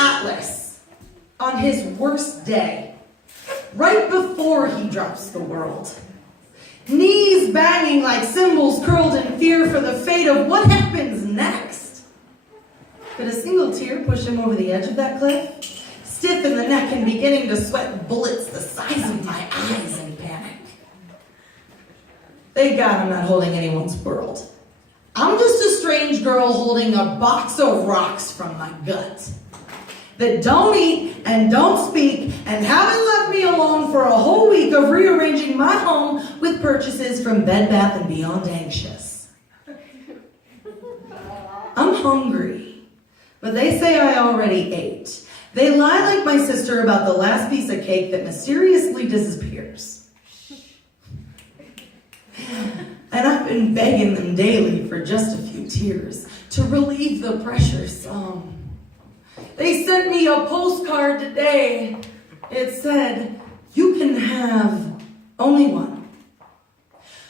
Atlas on his worst day, right before he drops the world. Knees banging like cymbals curled in fear for the fate of what happens next. Could a single tear push him over the edge of that cliff? Stiff in the neck and beginning to sweat bullets the size of my eyes in panic. Thank God I'm not holding anyone's world. I'm just a strange girl holding a box of rocks from my gut that don't eat and don't speak and haven't left me alone for a whole week of rearranging my home with purchases from Bed Bath & Beyond Anxious. I'm hungry, but they say I already ate. They lie like my sister about the last piece of cake that mysteriously disappears. And I've been begging them daily for just a few tears to relieve the pressure some. They sent me a postcard today. It said, "You can have only one."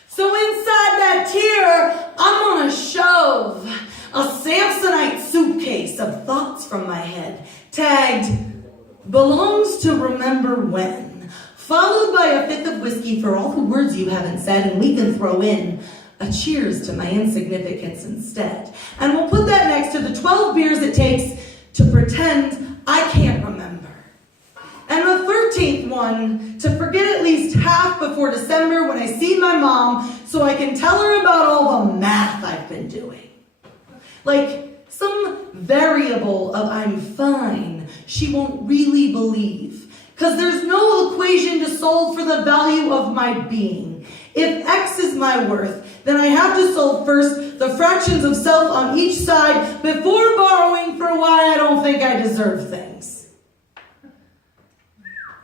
So inside that tear, I'm gonna shove a Samsonite suitcase of thoughts from my head, tagged, "Belongs to remember when," followed by a fifth of whiskey for all the words you haven't said, and we can throw in a cheers to my insignificance instead. And we'll put that next to the 12 beers it takes to pretend I can't remember. And the 13th one, to forget at least half before December when I see my mom so I can tell her about all the math I've been doing. Like some variable of I'm fine she won't really believe. Because there's no equation to solve for the value of my being. If X is my worth, then I have to solve first the fractions of self on each side before borrowing for why I don't think I deserve things.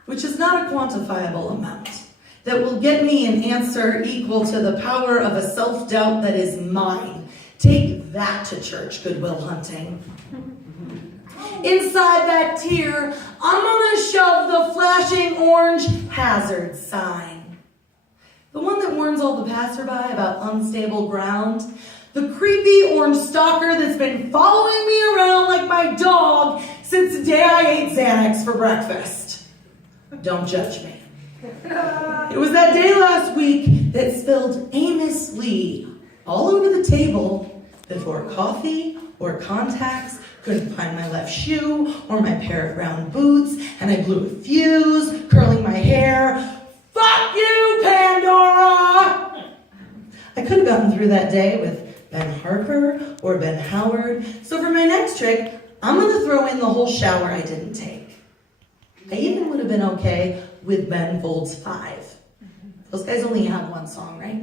Which is not a quantifiable amount that will get me an answer equal to the power of a self-doubt that is mine. Take that to church, Goodwill Hunting. Inside that tear, I'm gonna shove the flashing orange hazard sign. The one that warns all the passerby about unstable ground. The creepy orange stalker that's been following me around like my dog since the day I ate Xanax for breakfast. Don't judge me. It was that day last week that spilled aimlessly all over the table before coffee or contacts, couldn't find my left shoe or my pair of brown boots, and I blew a fuse, curling my hair. Fuck you, Pandora! I could have gotten through that day with Ben Harper or Ben Howard, so for my next trick, I'm going to throw in the whole shower I didn't take. I even would have been okay with Ben Folds 5. Those guys only have one song, right?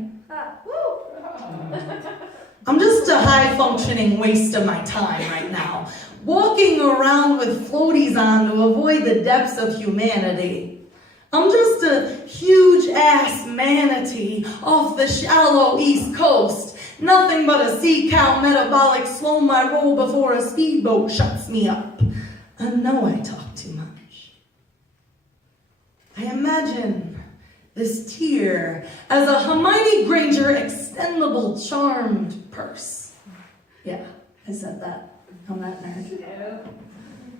I'm just a high-functioning waste of my time right now, walking around with floaties on to avoid the depths of humanity. I'm just a huge-ass manatee off the shallow East Coast, nothing but a sea cow metabolic slow my roll before a speedboat shuts me up. I know I talk too much. I imagine this tear as a Hermione Granger extendable charmed purse. Yeah, I said that. I'm that nerd. Yeah.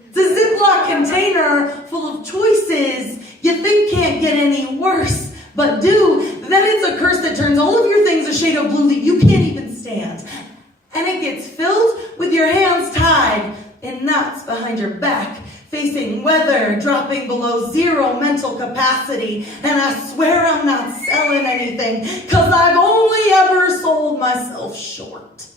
It's a Ziploc container full of choices you think can't get any worse, but do. Then it's a curse that turns all of your things a shade of blue that you can't even stand. And it gets filled with your hands tied in knots behind your back, facing weather, dropping below zero mental capacity. And I swear I'm not selling anything, because I've only ever sold myself short.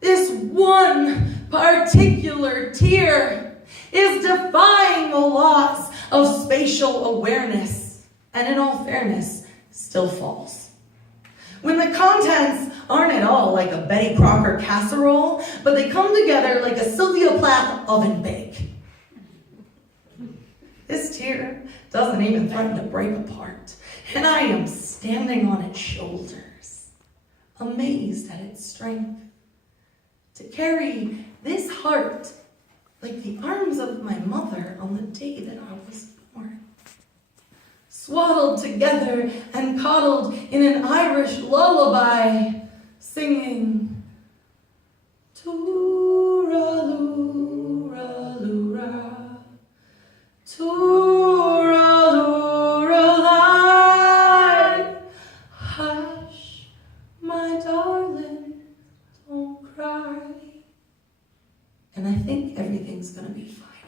This one particular tear is defying the laws of spatial awareness, and in all fairness, still false. When the contents aren't at all like a Betty Crocker casserole, but they come together like a Sylvia Plath oven bake. This tear doesn't even threaten to break apart, and I am standing on its shoulders, amazed at its strength. To carry this heart like the arms of my mother on the day that I was born. Swaddled together and coddled in an Irish lullaby, singing Tooraloo. think everything's gonna be fine.